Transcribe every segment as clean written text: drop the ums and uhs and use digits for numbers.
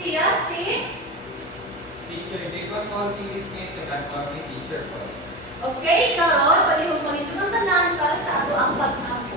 Siya si? Teacher, di ko call this ngayon sa call ni teacher ko. Okay, karon palihog manito ng tanan para sa ato ang pag-ako.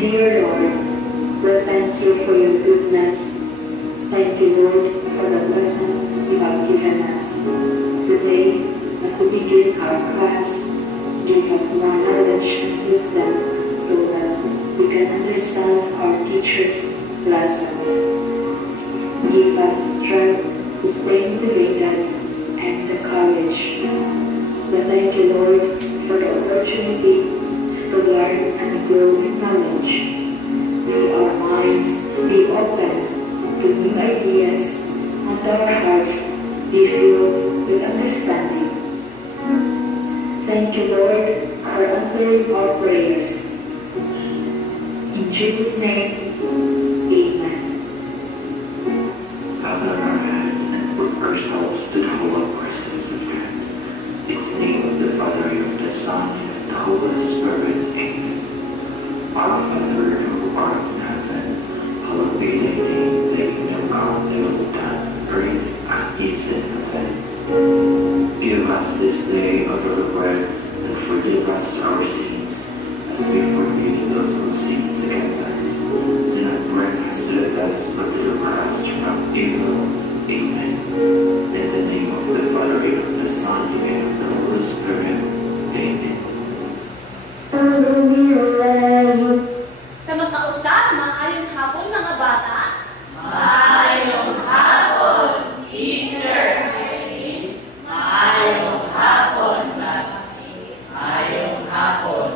Dear Lord, we thank you for your goodness. Thank you, Lord, for the lessons you have given us. Today, as we begin our class, give us more knowledge and wisdom so that we can understand our teacher's lessons. Give us strength to stay motivated and the courage. We thank you, Lord, for the opportunity to learn and grow in knowledge. May our minds be open to new ideas and our hearts be filled with understanding. Thank you, Lord, for answering our prayers. In Jesus' name, amen. Bow down our head and put ourselves to the whole presence of God. In the name of the Father, and of the Son, and of the Holy Spirit, amen. Our Father, who art in heaven, hallowed be thy name. Thy kingdom come, thy will be done on earth as it is in heaven. Give us this day our daily bread, and forgive us our sins, as we forgive those who sin against us. Do not bring us to the test, but deliver us from evil. Amen. In the name of the Father, and of the Son, and of the Holy Spirit. Amen. Sa magkausap, maayong hapon mga bata. Maayong hapon, teacher. Maayong hapon, class. Maayong hapon.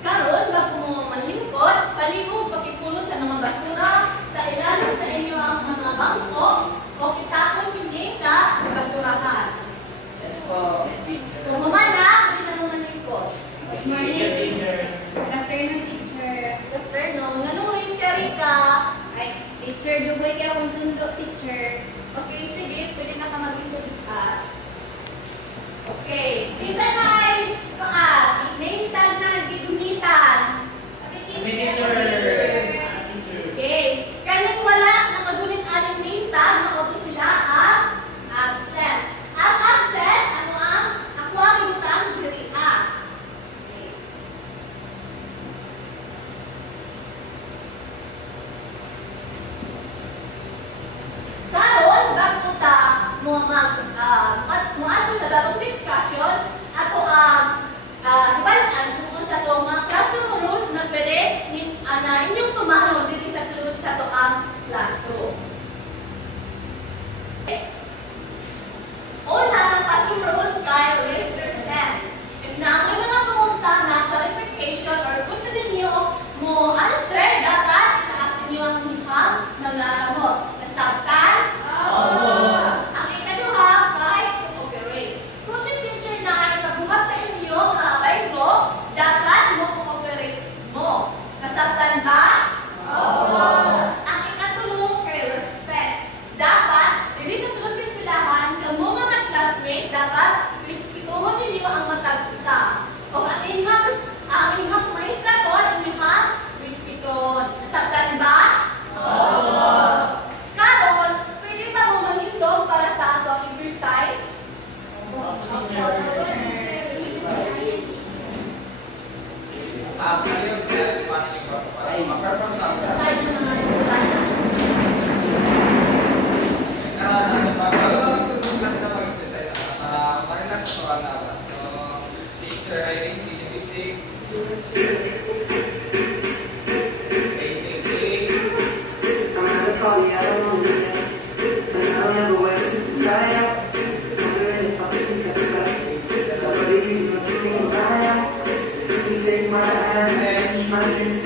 Karon bago mo malingkod, palihog pakipulot sa mga basura sa ilalim sa inyo ang mga bangko o itapon hindi sa basurahan. Yes po. So mamana, hindi na mo malingkod. Good morning, teacher. Good afternoon, teacher. Good afternoon. Anong rin ka? Ay, teacher, dugoy kaya akong sundo, teacher. Okay, sige. Pwede na ka mag-intulitan. Okay. Minsan ay, name tag na nagigumitan. Teacher. Okay. Kanin wala, nakagunit aling name tag, mauto sila ang absent. Ang absent, ano ang? Ako ang inutang diri ang. Karon bago ta mo ato sa darong discussion ato ang hibalaan tungkol sa to mga classroom rules na pwede na inyong tumanong dito sa sulod sa to ang classroom. Una ang classroom rules kay raise your hand. If na ang mga pumunta na clarification or gusto ninyo mo answer, dapat itaaktin niyo ang mga ramot. Nasabtan? Ang ikaduha,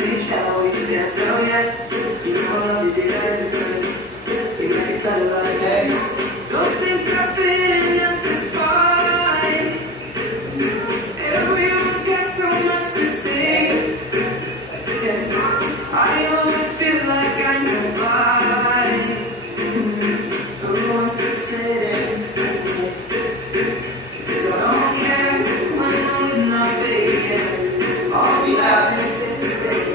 crazy, shall we dance now yet? You know I love you, did I? You make it better like that. Don't think I fit in at this party. Everyone's got so much to say. Yeah, I always feel like I'm nobody. Who wants to fit in? 'Cause I don't care when I'm with my baby. All we have is dissipate.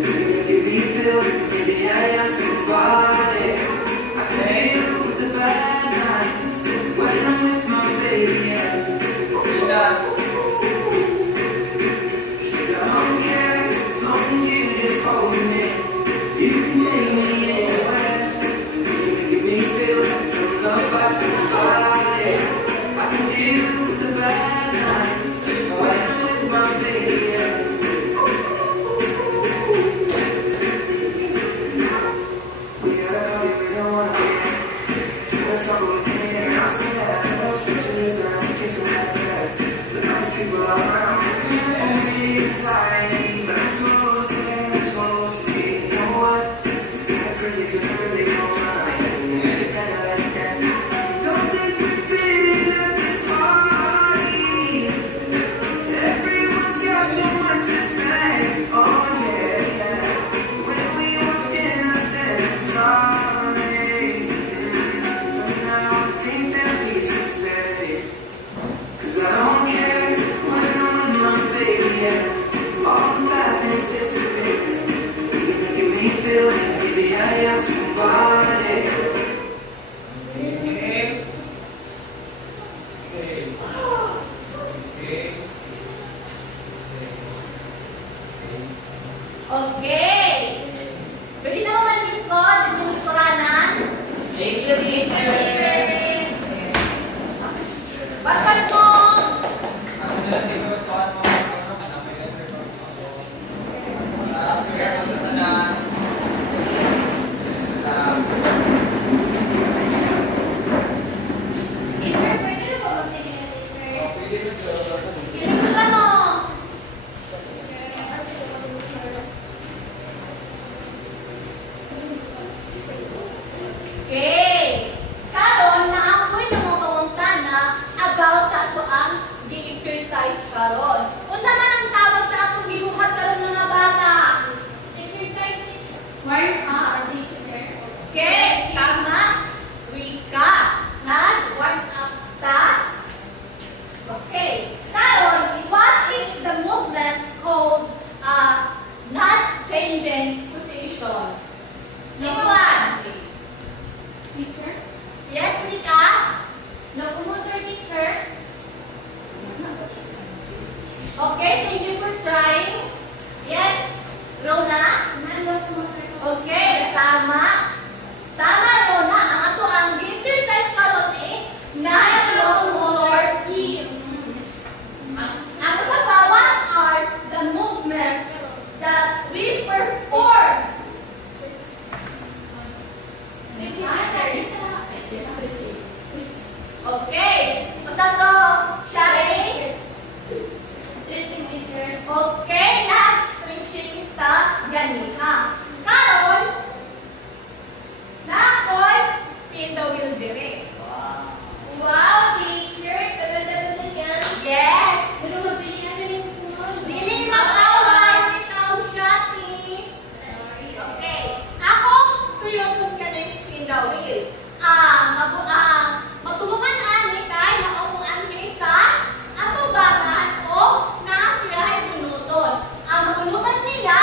Making me feel maybe I am somebody. I can deal with the bad nights when I'm with my baby. Cause I don't care as long as you just hold me. You can take me anywhere. You're making me feel like I'm loved by somebody. I can deal with the bad nights when I'm with my baby. We gotta call you, we don't wanna be too much trouble in here. I see that those pictures around kissing like that. The nice people are around every time. But I'm supposed to hear, I'm supposed to be. You know what? It's kinda crazy 'cause I really don't mind. Make it kinda like that. Don't think we fit in at this party. Everyone's got so much to say. Oh yeah, yeah. When we walked in, I said I'm sorry. But now I think that we should stay. 'Cause I don't care when I'm with my baby. Yeah. All the bad things disappear. You're making me feel like maybe I am somebody. Okay. Say. Okay. Okay. Pwede na naman lingkod, yung lingkuranan. Thank you, teacher. Bakal mo! Ako na lang siguro ko ano anak may record ako. Prayer mo sa tanan. Teacher, pwede na ba magtingin na, teacher? Pwede mo siya. Ilingkuran mo! Okay. Karon na ako'y nangungawangtana about sa ato ang gi-exercise karon. Unsa man ang tawag sa atong gibuhat karon mga bata? Exercise, teacher. Warm up, teacher. Okay, tama. Rika. Nag-warm up ta. Okay. Karon, what is the movement called not changing position? Anyone? Teacher? Yes, Rika? Locomotor, teacher. Okay, thank you for trying. Yes, Rona? Locomotor. Okay, tama. Tama, Rona. Ang ato ang exercise karon is non-locomotor skill. Ang sa bawat are the movements that we perform. Okay. Basta to, Shari? Stretching, teacher. Okay, na-stretching ta gani ha. Karon, na-ako'y spin the wheel dire. Wow, teacher. Kaganda-ganda yan. Yes! Pero mabili nga rin yung pumunod. Dili mag-away, ikaw, Shati. Sorry. Okay. Ako, tuyotong ka na yung spin the wheel. Magtulungan ani kay naupuan kay sa ato bangan o na sila ay bunuton. Ang bunutan niya,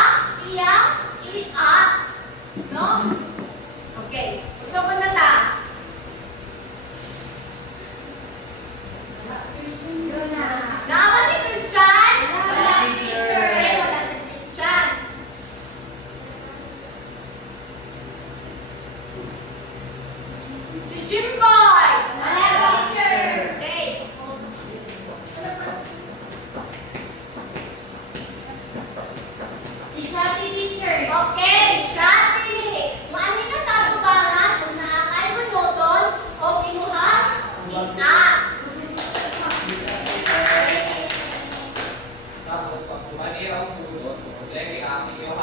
iya, no? Okay. Gusto ko na ta. Naawa si Christian? Wala, teacher. Okay, wala si Christian. Si Jimboy! Wala, teacher. Okay. Si Shati, teacher. Okay, Shati! Maani ka sa tubangan kung naakay bunuton o imuha, ita. Tapos pag kumani ang bulot, lagi ang iyong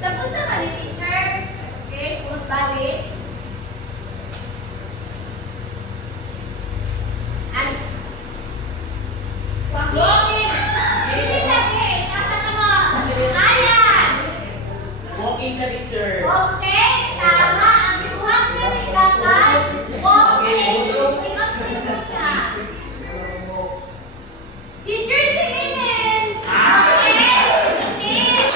Tapos na ba ni teacher? Okay, punot balik. And Walking! hindi lagi. Nasa ka mo? Ayan. Walking siya, teacher. Okay, tama. Ang binuhat niya ni Kakay. Walking. Ikaw pinunod ka. Teacher, tinginin! Okay. Tingin.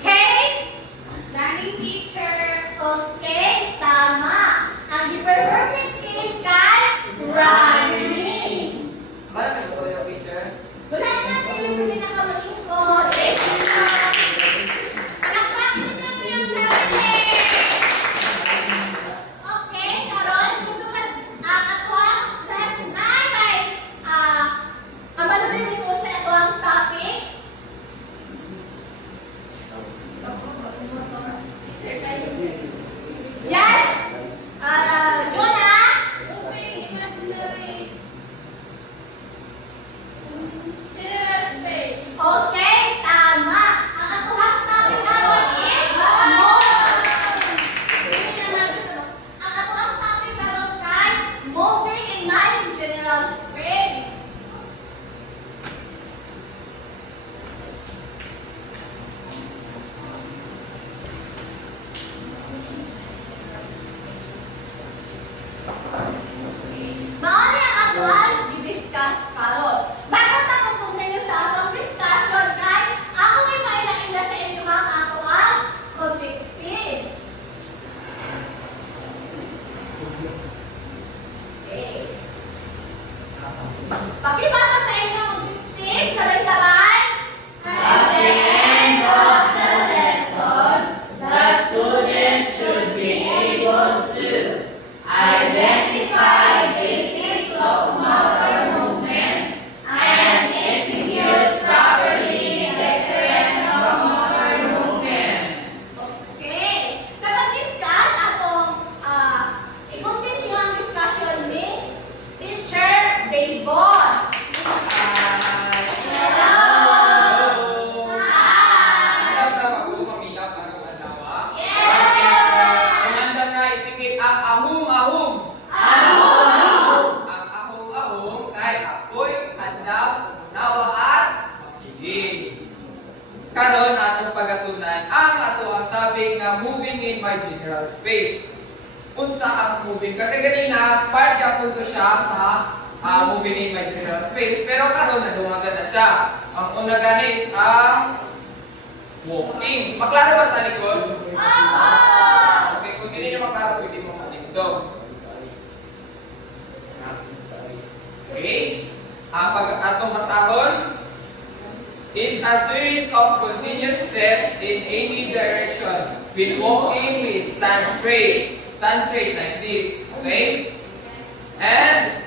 Okay. Running teacher! Okay, tama. Ang perfect is kay running. Para ka ba yung teacher? Wala natin yung pinakamalinkod. Nakapakit na mo yung running. Okay, karon gusto ka ako ang last night ay kabalo din ko sa ito ang topic. Teacher, tayo. Yes. Jonah. Okay, imaginary. General space. Okay, tama. Ang atuhang topic karon is ang atuhang topic karon kay moving in my general space. Mauni ang atuhang i-discuss karon. Bago ta magpunta sa atong discussion kay ako may mailaila sa inyo ang atuhang objectives. Okay. Pakibasa sa inyong objectives, sabay-sabay. At the end of the lesson, the student should be able to identify basic locomotor movements and execute properly the correct locomotor movements. Okay. Sa pag-discuss, atong i-continue ang discussion ni Teacher Baybon. Hello! Kumandang nga isingit ang ahum-ahum. Ang ahum-ahum kay ako'y handang nawa at makiling. Karon atong pagatunan ang ato ang topic nga moving in my general space. Unsa ang moving? Kaya ganina, part ka punto siya sa moving in my general space. Pero karon nadumagan na siya. Ang una gani is ang walking. Maklaro ba sa likod? Okay, kung hindi nyo maklaro, pwede mo matindog. Okay? Ang pag-atong masahon is a series of continuous steps in any direction. With walking, we stand straight. Stand straight like this. Okay? And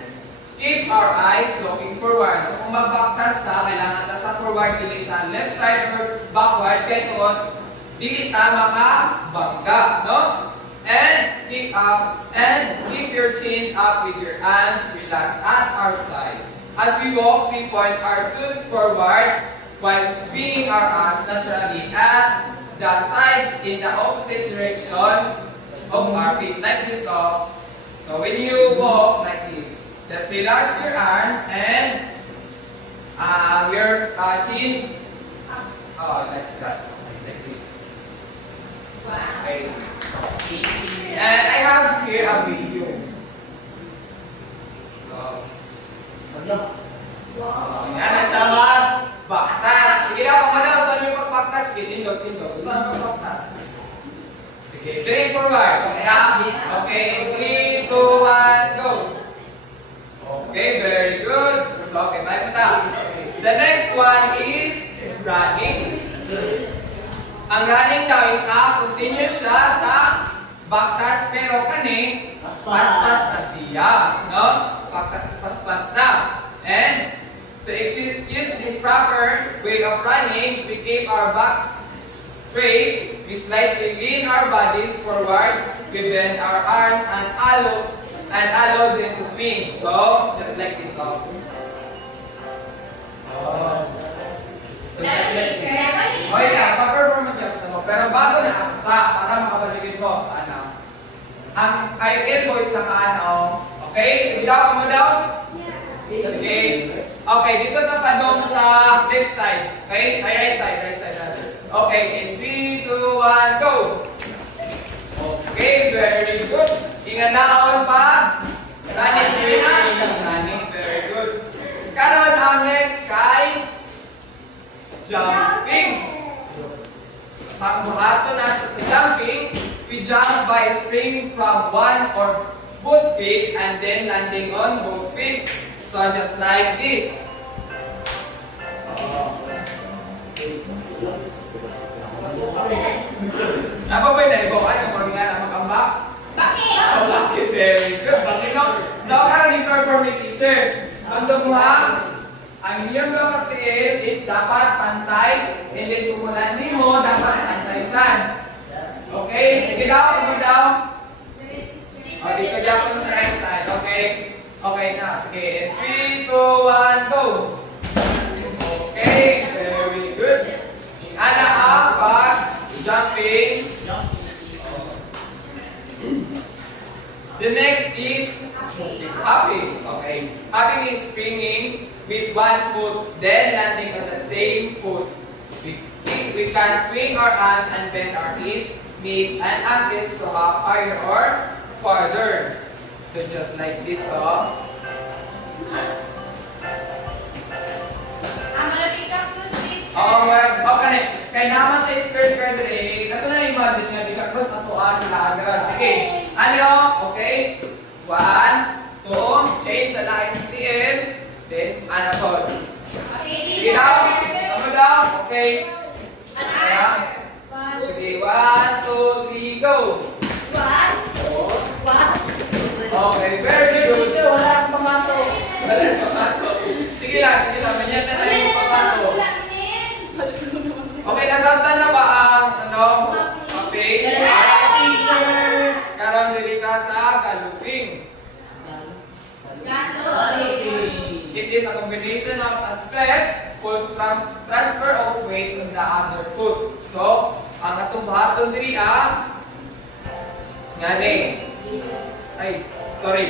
keep our eyes looking forward. So kung magbaktas ka, kailangan ta sa forward, dili sa left side or backward, kaya tuon, dili ta makabangga, no? And keep your chins up with your arms relaxed at our sides. As we walk, we point our toes forward while swinging our arms naturally at the sides in the opposite direction of our feet, like this. So when you walk like this, just relax your arms and your chin. Like that, like this. Okay. And I have here a video. Yan na siya magbaktas. Sige na, pamadaw. Saan yung magbaktas? Sige, tindog. Saan yung magbaktas? Sige, straight forward. Okay, okay. 3, 2, 1, go. Okay, very good. Okay, bye na. The next one is running. Ang running daw is continuous siya sa baktas, pero kani paspas na siya, no? Paspas na. And to execute this proper way of running, we keep our backs straight, we slightly lean our bodies forward, we bend our arms and allow them to swing. So, just like this. So just like this. Okay na, pa-performance yan. Pero bago na, para makabaligin ko, ang elbow is naka-ano. Okay? Sige daw, mo daw? Okay. Okay, dito tapadong sa left side. Okay? Ay, right side. Okay, in 3, 2, 1, go! Okay, very good. Inganaon pa. Running, very good. Karon ang next kay jumping. Ang buhato natin sa jumping, we jump by springing from one or both feet and then landing on both feet. So just like this. Apa ba na ibo? Ano mo nga na makambak? Bakit? Oh, bakit? Very good. Bakit no? So, karang i-perform ni teacher. Ang dumuha, ang iyong kapatiil is dapat pantay, and then kumulandin mo, dapat pantaysan. Okay? Sige daw, ano daw? O, dito dyan po sa right side. Okay? Okay na. Sige. 3, 2, 1, go! Okay, very good. Ana pag jumping. The next is hopping. Okay. Hopping is springing with one foot, then landing on the same foot. We can swing our arms and bend our hips, knees, and ankles to hop higher or farther. So just like this, okay. Kaya naman tayo square diri. Kato na imagine nga di ka cross ato ang laagran. Sige. Ano? Okay. 1, 2, change sa line TL. Then anatol. Sige daw. Ano daw? Okay. Sige. 1, 2, 3, go. 1, 2, 1. Okay. Very good. Wala akong pamato. Sige lang. Manyan na tayo yung pamato. Okay, nasabtan na ba ang topic? Yes, teacher. Karon diri ka sa galuping. It is a combination of a step plus transfer of weight on the other foot. So, ang atong buhaton diri ngani. Ay, sorry.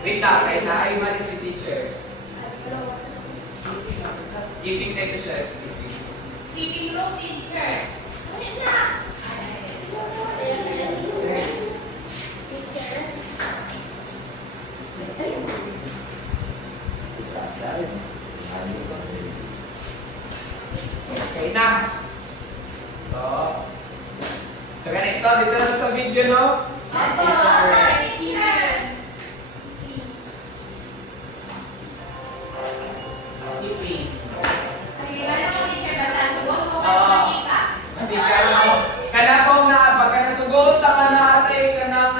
Wait lang, kay naay man si teacher. Skipping tayo siya. Skipping rope, teacher. Ano na? Okay na. So ganito, dito na sa video, no? Kanapong na, pagka nasugot, tama na atay ka ng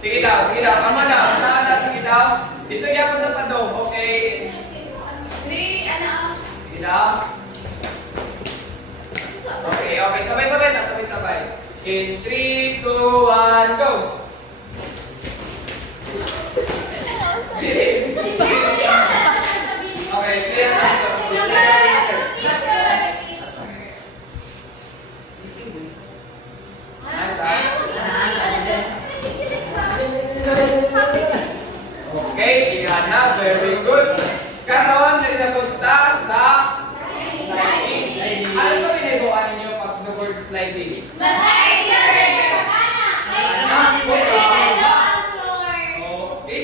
sige daw, tama daw, saan na, sige daw. Dito kaya po na pa daw, okay. Sige daw. Okay, sabay. In 3, 2, 1, go! Okay, clear na ito. Okay, iyan na. Very good. Karon, nagnapunta sa sliding. Ano sa pinagawa ninyo pag the word sliding?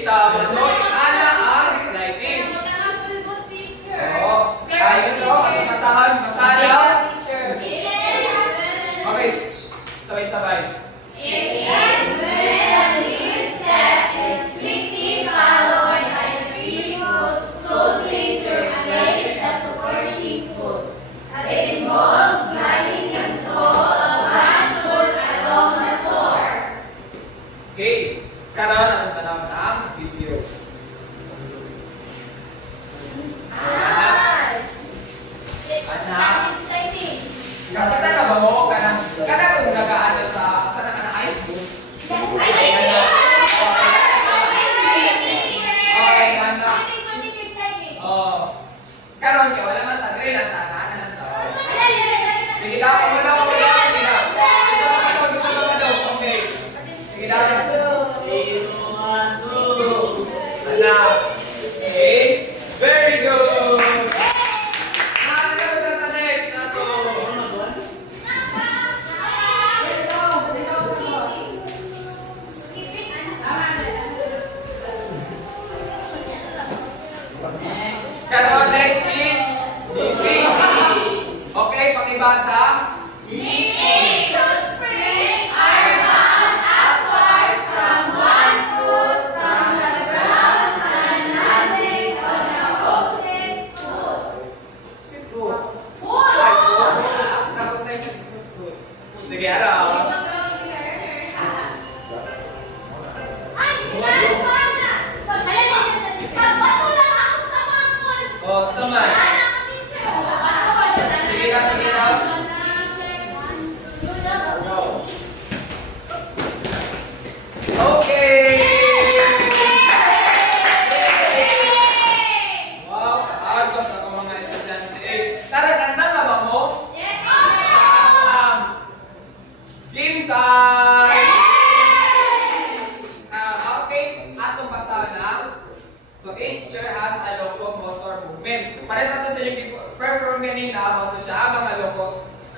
Tama to. Ana ang sliding. Oo. Ayun to. Masahan. Okay. Sabay. Karon kaya wala man tagre lang tanan to. Sige daw, sige daw. Okay. Sige daw. Okay. Very good. Sa next nato. Karon next is leaping. Okay, pakibasa. Leaping to spring our bound upward from one foot from the ground and landing on the opposite foot. Sige, araw. Oh, saman. Sige lang, sige lang. Okay! Wow, agos ako mga estudyante. Tara, ganda nga ba mo? Game time! Okay, atong basahan na. So each chair has a locomotor movement. Para sa ito sa inyo, perform ganina about siya ang mga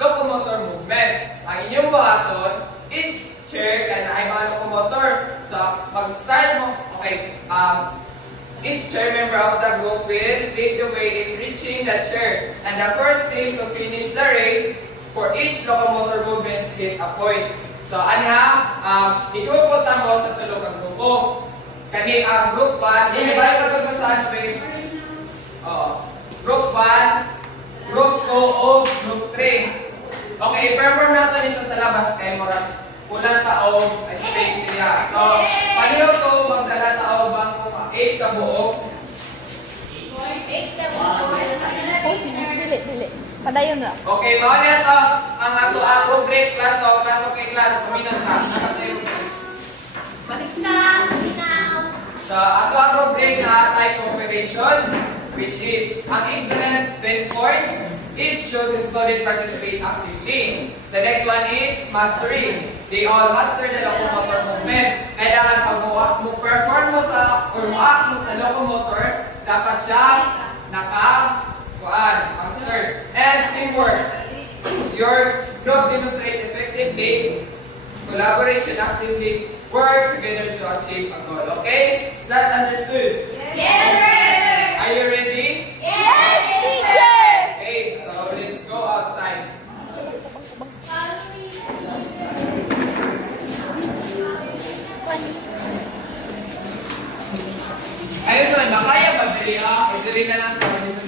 locomotor movement. Ang inyong buhaton, each chair kaya na ay mga locomotor. So pag-start mo, okay, each chair member of the group will lead the way in reaching the chair. And the first team to finish the race for each locomotor movement get a point. So ano ikukutan mo sa tulog ang grupo. Kani ang group 1, hindi ba sa group sa ano ba? Group 1, group 2 o group 3. Okay, i-perform natin siya sa labas kay murag kulang taog ay space niya. So, panilo ko magdala taog bang 8 ka buok. 8 ka buok. Dili. Padayon ra. Okay, mao niya to ang ato ako grade class o class okay class kuminan sa. So, ato ang rubric na type cooperation, which is ang excellent 10 points. Each chosen student participate actively. The next one is mastery. They all master the locomotor movement. Kailangan pag mo-perform mo sa or mo-act mo sa locomotor, dapat siya master. And teamwork. Your group demonstrate effectively, collaboration actively, work together to achieve a goal. Okay? Is that understood? Yes, sir. Are you ready? Yes, teacher. Okay, so let's go outside. Ayun, so makaya magdiri Diri na lang.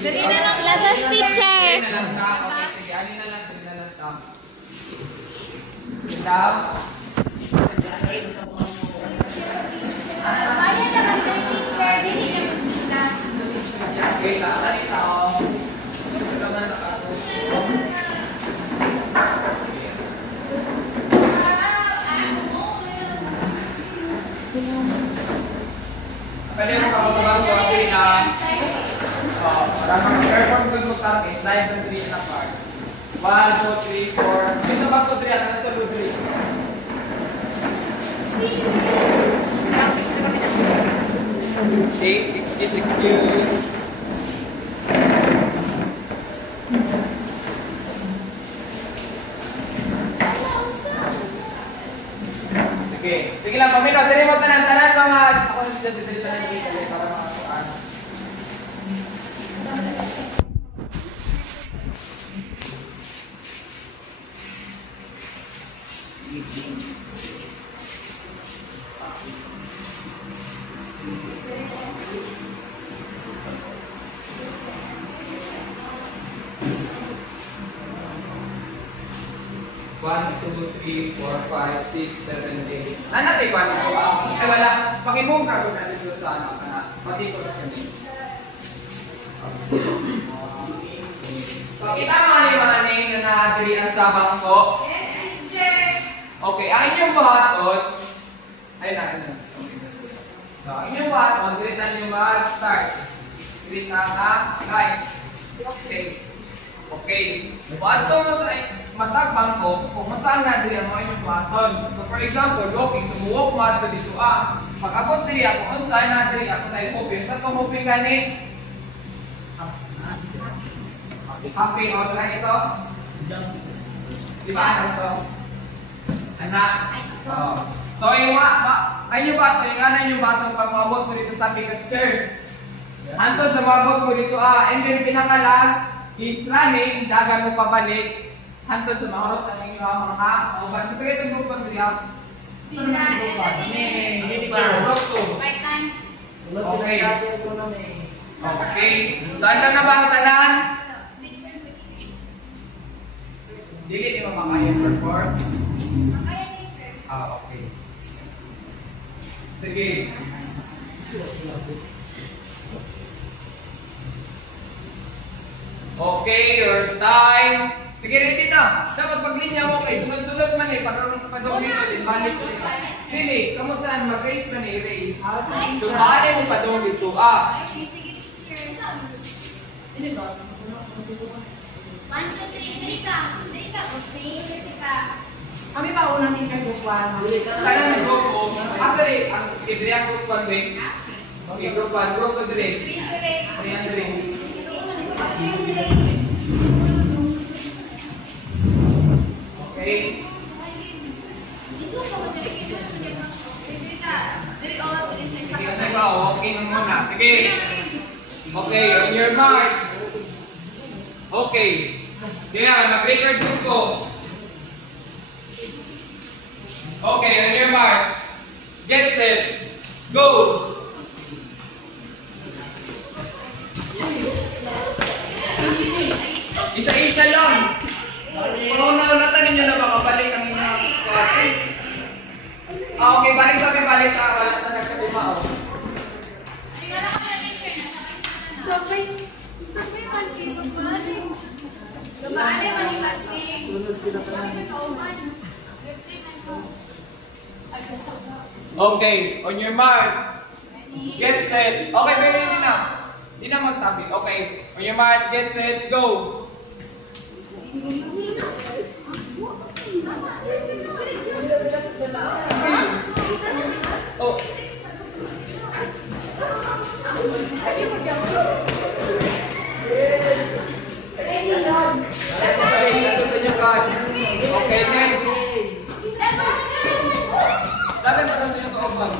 Diri na lang labas, teacher. Diri na lang ta. Okay, sige. Ani na lang. Diri na lang ta. Ikaw. Bayan naman kay teacher, dili ka mag-class. Okay, tara ito. Ito naman sa ako. Pwede mo sa kasabang ko kasi na para mag-perform ko yung target, live and 3 na part. 1, 2, 3, 4. May sabang ko 3 at nagtalo 3. Excuse. Sige lang, pamilya. Dali mo tanan mga ako na sila dito na dito para makakuan. One, two, three, 4, 5, 6, 7, 8. Ano natin kung ano ba? Kasi wala, pag-imong ka kung natin dito sa ano ka na, pati ko na kami. So, kita mani-maning na nakadiri ang sabang ko. Yes, teacher. Okay, ang inyong buhaton, ayun na. So, ang inyong buhaton, dito na nyo mag-start. Dito na, line. Okay. Buhaton mo sa matag bangko kung masaan na diri ang inyong buhaton. So for example, walking, so walk mo ato dito pag abot diri ako unsa na diri ako tay hoping sa tong hoping gani. Happy o na ito. Di ba ano to? Anak. So yung ayun ba ito, yung anan yung batong pag-mabot mo dito sa biggest curve. Hantod sa mabot mo dito and then pinakalas is running, dagan mo pabalik. Hantod sa mahorot ang inyong mga kauban. Kasi ito yung grupo diri ako. Sino naman yung grupo? Hindi okay. Okay. Saan ka na ba ang tanan? Dili ni mamakaya for? Okay. Sige. Okay, your time. Sige, ready na. Dapat paglinya mo kay sunod-sunod man padawin ko din, balik ko din. Pili, kamutan, mag-raise man i-raise. Tumali mo padawin to. Ini ba? 1, 2, 3, dali ka. Kami pa unang teacher grupuan. Kaya ng grupo, asali, ang sige, ang grupuan din. Okay, grupuan, grupo din. Okay. Sige, kasi ba, walking muna. Sige. Okay, on your mark. Okay. Kaya, mag-record ko. Okay, on your mark. Get set. Go! Isa-isa lang. Una-unatan ninyo na makabalik ang inyong practice. Okay, balik sa wala na nagkabumao. Okay, on your mark. Get set. Okay, pero hindi na. Hindi na magtabi. Okay, on your mark, get set, go. Oh. Okay, next. Dapat pada sa inyo kauban.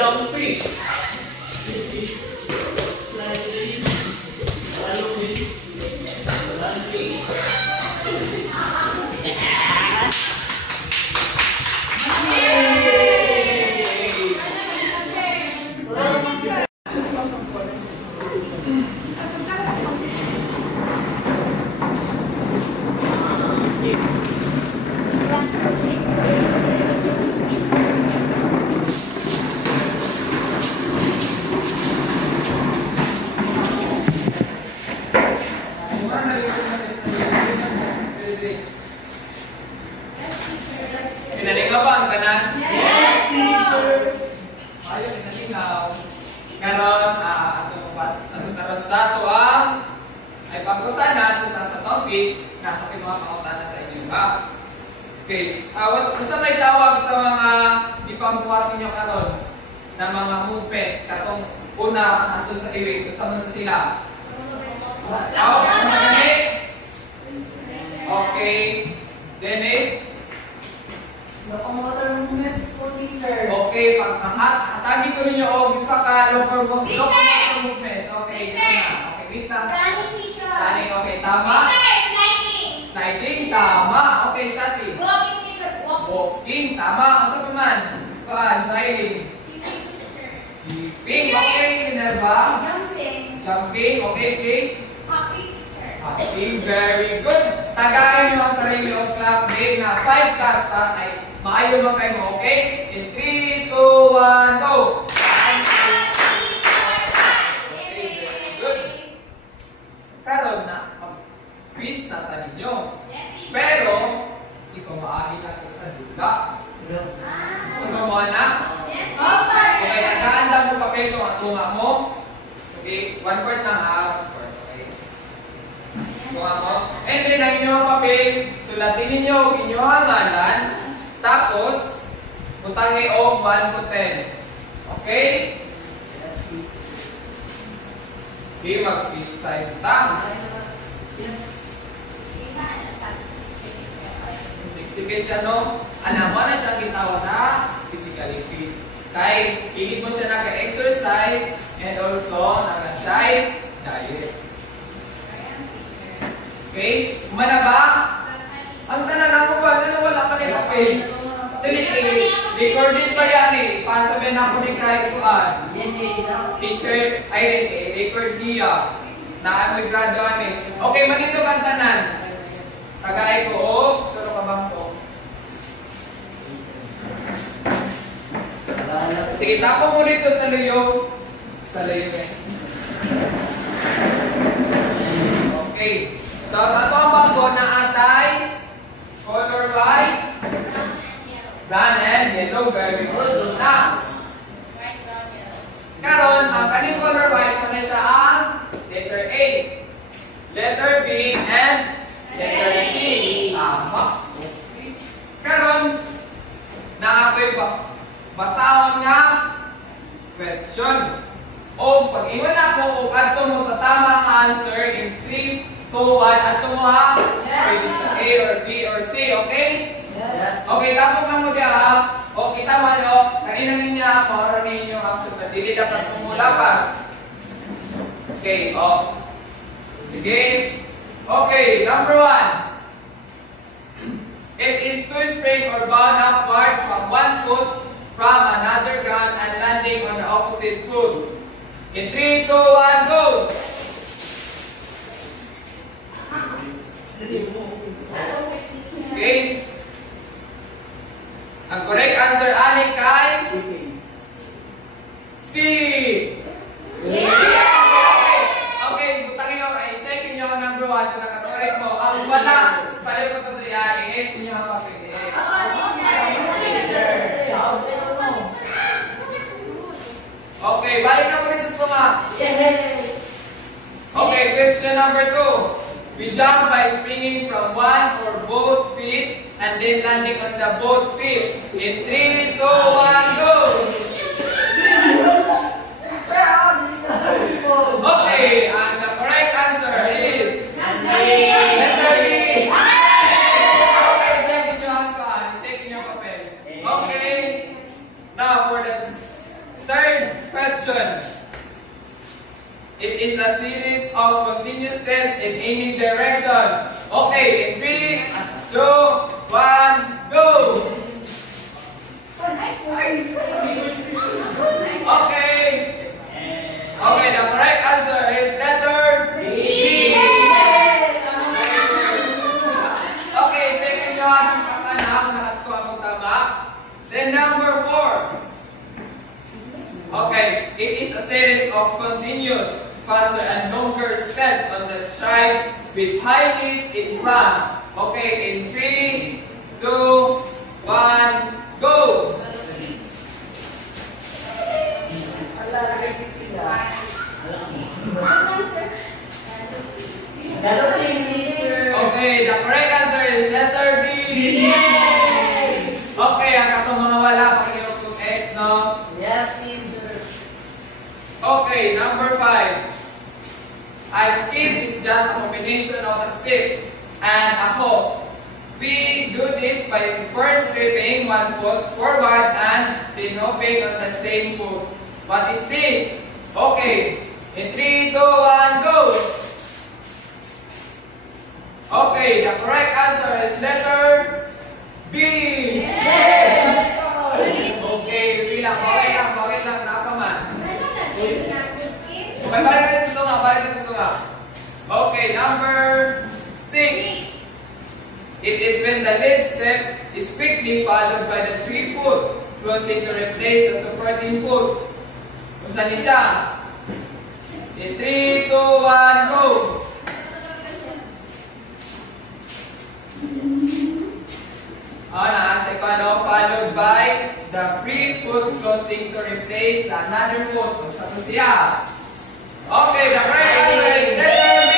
Jumping. Pinalingaw ba ang tanan? Yes, teacher! Ayaw, pinalingaw. Karon, karon sa ato ay pag-usan na sa topic, nasa kinuha kautana sa inyo ba? Okay. Unsa may tawag sa mga ipambuhat ninyo karon na mga movement katong una atol sa iwing, unsa man sila? Tawag ka na gani? Okay. Dennis? Locomotor movements po, teacher. Okay, hatagi ko ninyo og isa ka locomotor movements. Okay, ito na. Okay, wait lang. Running, teacher. Running, okay, tama. Teacher, sliding. Sliding, tama. Okay, shati. Walking, teacher. Walking, tama. Asa pa man? Sliding. Skipping, okay. Minerva. Jumping. Jumping, okay. Hopping, teacher. Hopping, very good. Tagayin mo ang sarili o clap day na 5 kasta ay maayo ba kayo mo, okay? In 3, 2, 1, go! Okay, very good. Karon na. Kung ako. And then, ang inyong papel, sulatin ninyo ang inyong ngalan, tapos, butangi o 1 to 10. Okay? Okay, mag-quiz time ta. Sixty siya, no? Alam mo na siyang gitawa na physically fit. Kaya, hindi mo siya naka-exercise and also naka-shy diet. Okay? Umana ba? Ang tanan ako ba? Wala pa ni papel. Recorded pa yan eh. Pasabihin ako ni Craig Kuan. Teacher, ay record niya. Na ang graduate eh. Okay, manito kang tanan. Kagay ko, turo ka bang ko? Sige, tapo mo dito sa luyo. Sa luyo eh. Okay. So, sa tombang ko na atay, color white, brown and yellow. Very good. Now, karon ang kaning color white na siya ang letter A, letter B, and letter C. Tama. Karon, naakoy basahon nga question. O pag-iwan ako o adto mo sa tamang answer in 3, 2, 1, adto mo ha? Pwede sa A or B or C, okay? Yes. Okay, tapos lang mo diya ha? O kita man o, kanina niya, maura ninyo ang susunod. Dili na pang sumulapas. Okay, o. Sige. Okay, number 1. It is to spring or bound upward from one foot from another ground and landing on the opposite foot. In 3, 2, 1, go! Okay. Ang correct answer ani kay C. Okay, butangin nyo, i-check nyo ang number 1 kung nakakorek mo. Ang wala, palit ko ito diyan, i-S nyo ang papel. Okay, balik na po dito sa mga. Okay, question number 2. We jump by springing from one or both feet and then landing on the both feet. In 3, 2, 1, go! Okay, and the correct answer is letter B. Okay, check nyo ang pan. Check nyo ang papel. Okay, now for the third question. It is a series of continuous steps in any direction. Okay, in 3, 2, 1, go! Okay. Okay, the correct answer is letter B. Okay, check nyo ang anak na ito ang tama. Then number 4. Okay, it is a series of continuous, faster and longer steps on the stride with high knees in front. Okay, in 3, 2, 1, go! Okay, the correct answer is letter B. Okay, ang katong mga wala pag yung X, no? Okay, number 5. A skip is just a combination of a stick and a hop. We do this by first tripping one foot forward and then hopping on the same foot. What is this? Okay, in 3, 2, 1, go! Okay, the correct answer is letter B. Okay, bilang, bawin lang, nakaman. Okay, balik na dito nga. Okay, number 6. It is when the lead step is quickly followed by the 3 foot, closing to replace the supporting foot. Kung saan siya? In 3, 2, 1, go! Siya ko followed by the free foot closing to replace the another foot. Kung saan siya? Okay, the correct answer is letter B.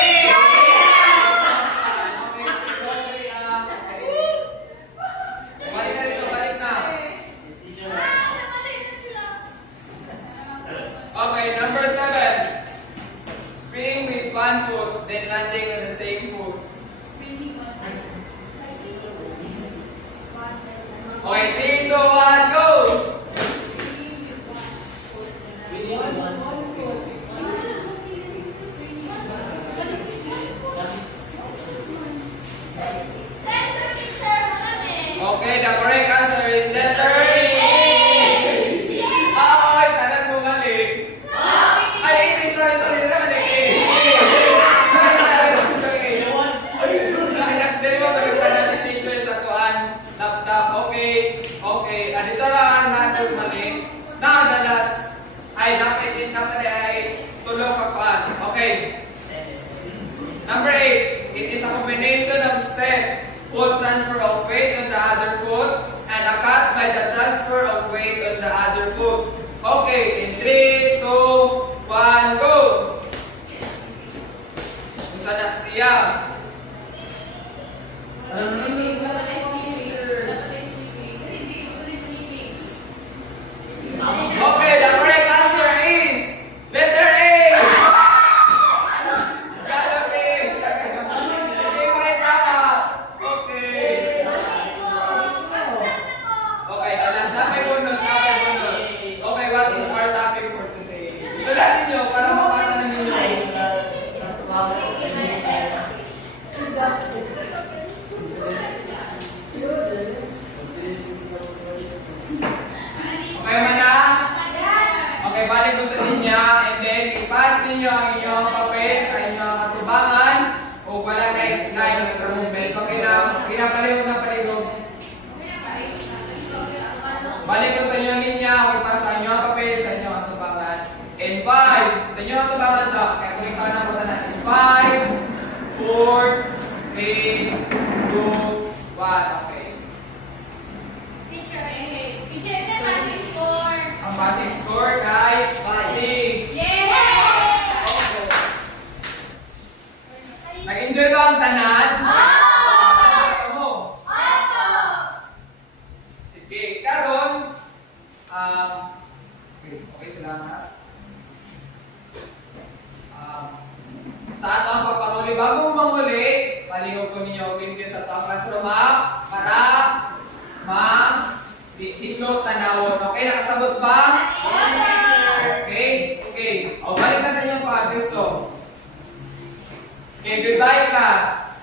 Number 8, it is a combination of step, foot transfer of weight on the other foot, and a cut by the transfer of weight on the other foot. Okay, in 3, 2, 1, go! Gusto na siya. Okay, the correct answer is letter A. Okay, alas na may bonus, Okay, what is our topic for today? Sulatin nyo para mapasa na ninyo. Okay man na? Okay, balik ko sa linya and then i-pass ninyo ang inyong papel sa inyong katubangan o wala na slide sa movement. Okay na, pinapalihog na palihog. Balik ko sa inyong linya, i-pass sa inyong papel sa inyong katubangan. And 5, sa inyong katubangan sa, kaya kuling ka na po na 5, 4, 3, 2, 1. Okay. Ang passing score kay 6. Nag-enjoy ba ang tanan? Mo? Sige, karon okay, salamat. Sa atong pagpanguli, bagong manguli, palihog ko ninyo video sa atong classroom para ma-higlo tanawon. Okay, nakasabot ba? Okay. O, balik na sa inyong pag-address to. Okay, goodbye class.